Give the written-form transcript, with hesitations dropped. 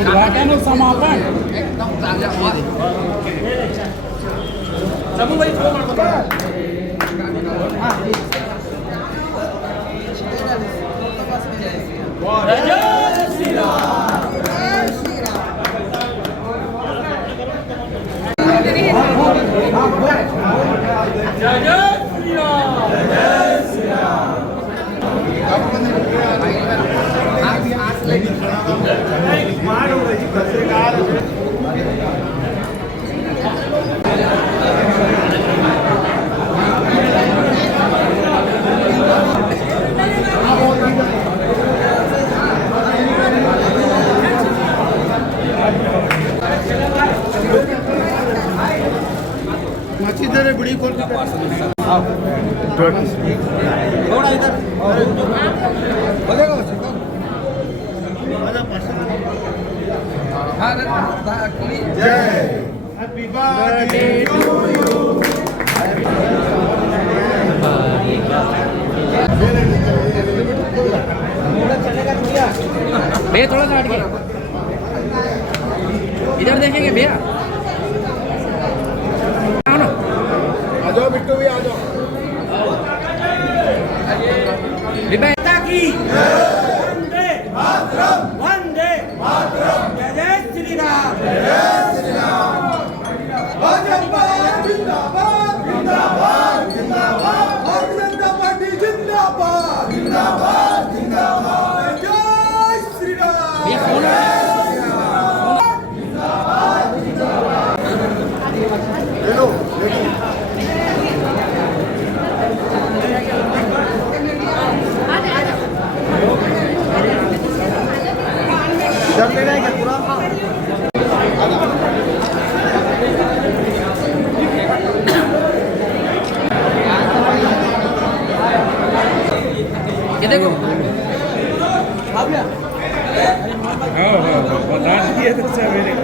उद्घाटन समापन बड़ी खोल थोड़ा इधर जय हैप्पी बर्थडे टू यू भैया थोड़ा सा हट के इधर देखेंगे भैया आ जाओ बिट्टू भी आ जाओ की वंदे मातरम वंदे मातरम जय जय श्री राम जय श्री राम भाजपा जिंदाबाद जिंदाबाद जिंदाबाद भारतीय जनता पार्टी जिंदाबाद जिंदाबाद जिंदाबाद जय श्री राम ये कौन है ले लो जब लेना है क्या पूरा ये देखो बता दिए तो सवेरे